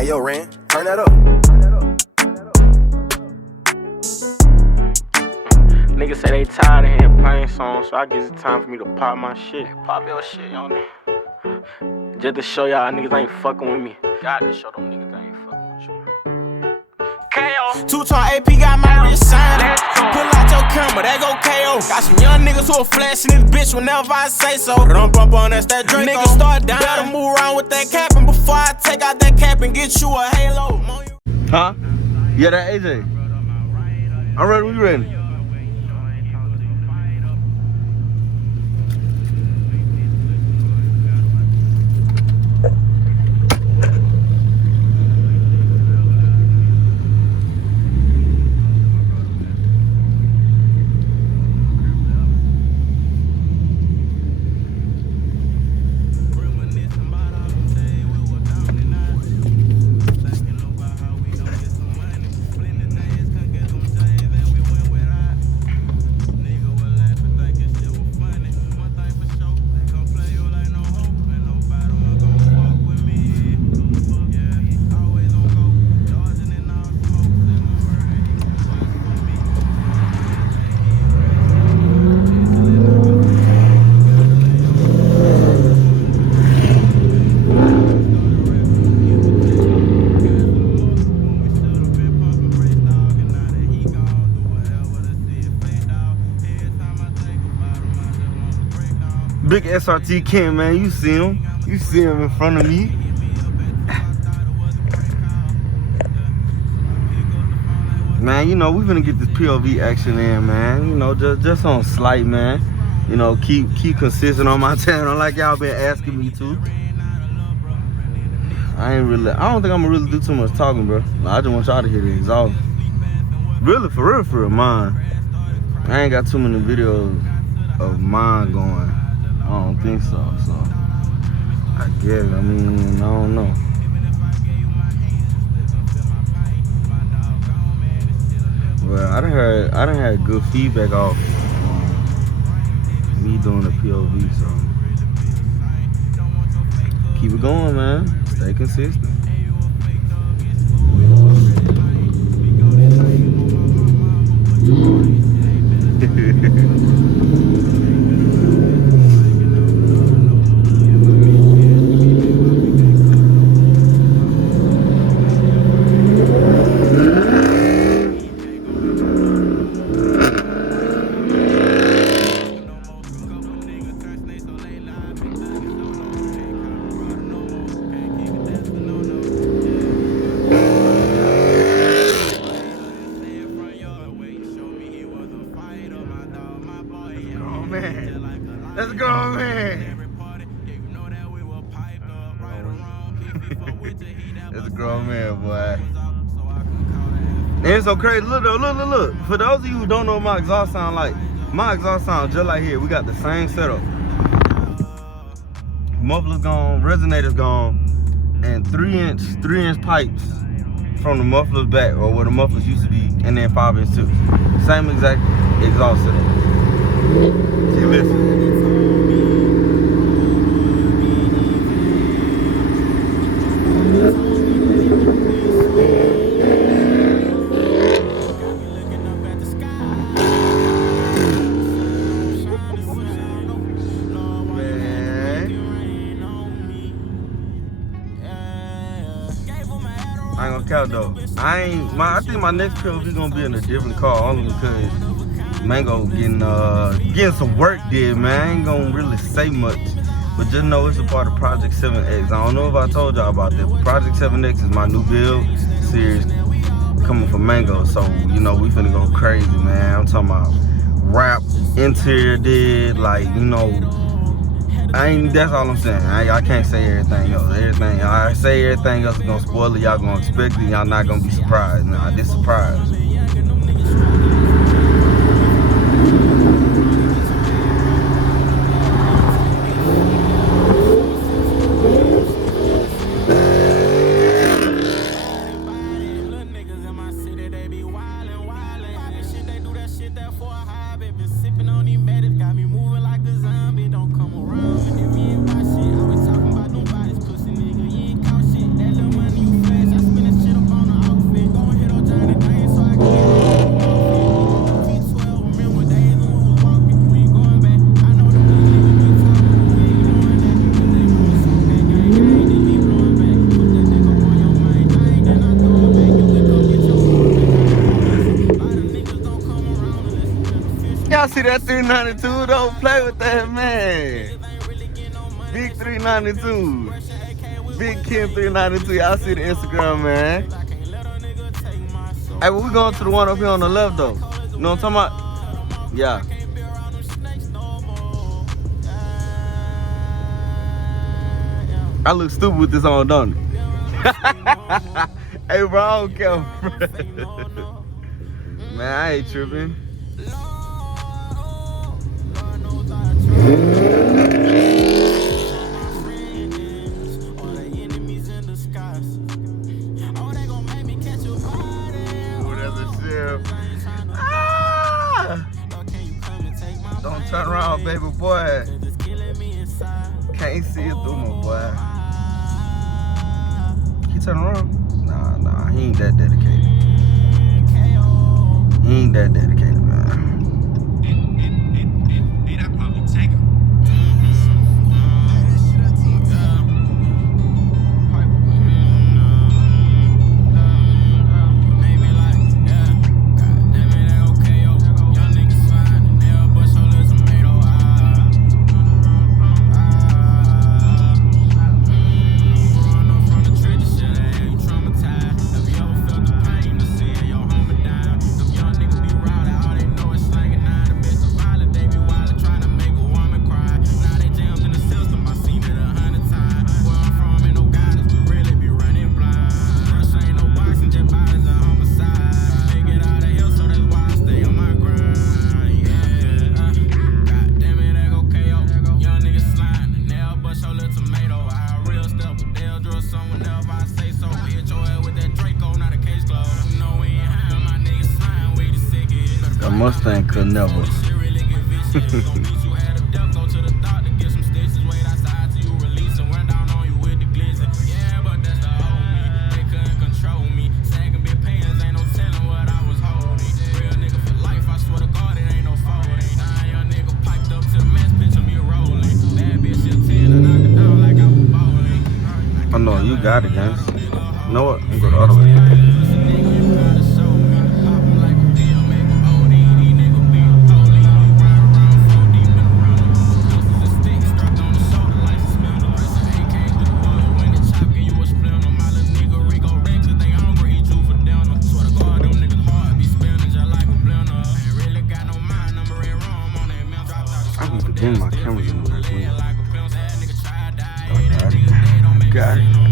Hey, yo, Ren, turn that up. Niggas say they tired of hearing plain songs, so I guess it's time for me to pop my shit. Pop your shit, young nigga. Just to show y'all niggas ain't fucking with me. God to show them niggas I ain't fucking with you. KO. 2-tone AP got my wrist signed. Pull out your camera, that go KO. Got some young niggas who are flashing this bitch whenever I say so. Don't bump on that's that Draco. Niggas start down. Better move around with that cap, and before I take out that cap and get you a halo. Huh? Yeah, that AJ. I'm ready, we ready. Big SRT Ken, man, you see him. You see him in front of me. Man, you know, we finna get this POV action in, man. You know, just on slight, man. You know, keep consistent on my channel like y'all been asking me to. I don't think I'm gonna really do too much talking, bro. I just want y'all to hear the exhaust. Really, for real, mine. I ain't got too many videos of mine going. I don't think so, I guess, I mean, I don't know. Well, I done had good feedback off me doing the POV, so keep it going, man. Stay consistent. Let's go, man. That's a grown man, boy. And it's so crazy. Look. For those of you who don't know what my exhaust sound like, my exhaust sound just like here. We got the same setup. Muffler's gone, resonator's gone, and 3-inch pipes from the muffler's back, or where the mufflers used to be, and then 5-inch too. Same exact exhaust setup. See, listen. I ain't gonna count though. I think my next POV gonna be in a different car, only because Mango getting some work did, man. I ain't gonna really say much, but just know it's a part of Project 7X. I don't know if I told y'all about that, but Project 7X is my new build series coming from Mango. So, you know, we finna go crazy, man. I'm talking about rap, interior did, like, you know, that's all I'm saying. I can't say everything else. I say everything else is gonna spoil it. Y'all gonna expect it. Y'all not gonna be surprised. Nah, this surprise. that 392, don't play with that, man. Big 392. Big Kim 392. Y'all see the Instagram, man. Hey, well, we going to the one up here on the left, though. You know what I'm talking about? Yeah. I look stupid with this on, don't it? Hey, bro, I don't care, bro. Man, I ain't tripping. Don't turn around, baby boy. Can't see it through, my boy. He turn around? Nah, he ain't that dedicated. He ain't that dedicated, man. That Mustang could never. I know you got it, guys. You know what? I'm going the other way. I'm forgetting my camera's in the back window. I got it.